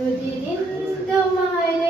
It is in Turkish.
Ödenin devlet